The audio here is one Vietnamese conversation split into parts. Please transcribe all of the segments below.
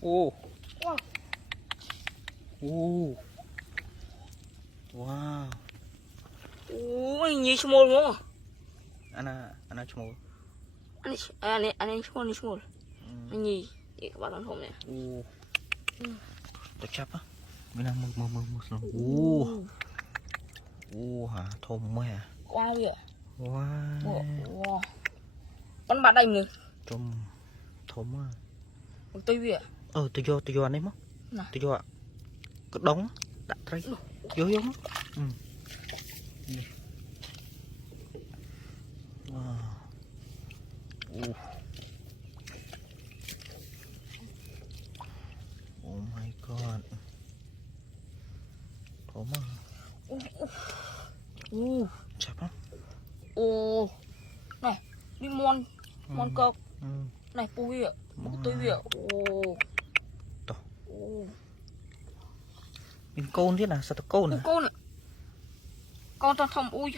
Ô. Ô. Wow. Ui, nhiều small không? Ana small. Anh small. Anh nhiều. Vậy các bạn đang không nè. Ô. Tôi chắp á. Bên nào mơ. Ô. Ô hả, thơm quá à. Wow vậy. Wow. Con bạn đây mình. Thơm quá. Tôi vậy. Tôi vô anh ấy mất. Tôi vô ạ. Cái đống đặt đây. Vô mất. Wow. Oh my god. Thơm quá. Chắp á. Ồ. Này, đi mon cực. Này, pui ạ. Tôi vậy. Mình côn thế nào, sao tao côn à? Con này. Con tao thầm ui.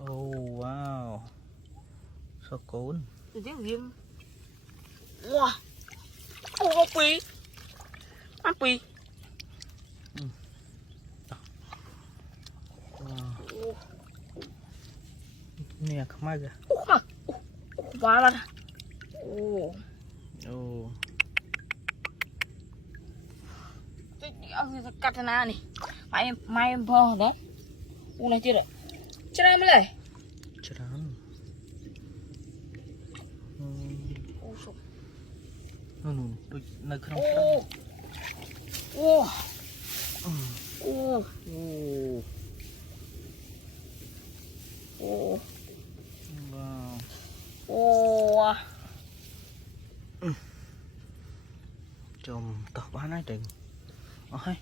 Oh wow. Sao côn? Từ tiếng viêm. Wow. Ô, pui. Ăn pui. Nè, không ai kìa. Quá là. Cắt ra nè. Mai em bò đó. U này chưa đấy. Chưa ra mới lại. Chưa ra. Nơi không. Chôm tao bán ấy đừng. Ôi.